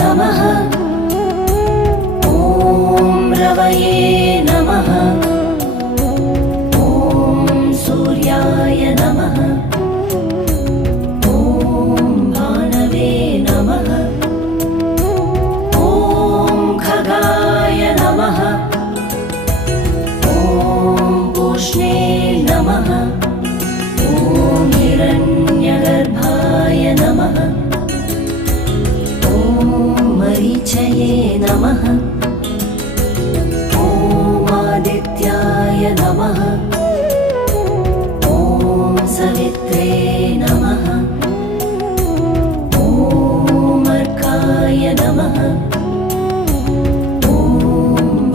नमः। ॐ रवये नमः। ॐ सूर्याय नमः। ॐ भानवे नमः। ॐ खगाय नमः। ॐ पूष्णे नमः। ॐ हिरण्यगर्भाय नमः। ॐ मरीचये नमः। ॐ आदित्याय नमः। ॐ सवित्रे नमः। ॐ अर्काय नमः। ॐ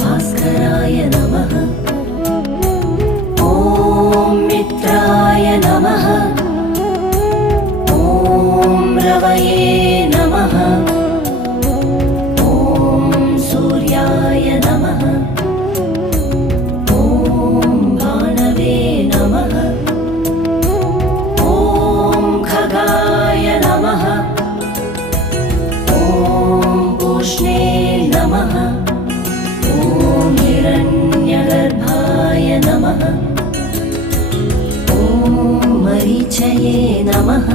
भास्कराय नमः। ॐ मित्राय नमः। ॐ रवये नमः। ॐ सूर्याय नमः। ॐ भानवे नमः। ॐ खगाय नमः। ॐ पूष्णे नमः। ॐ हिरण्यगर्भाय नमः। ॐ मरीचये नमः।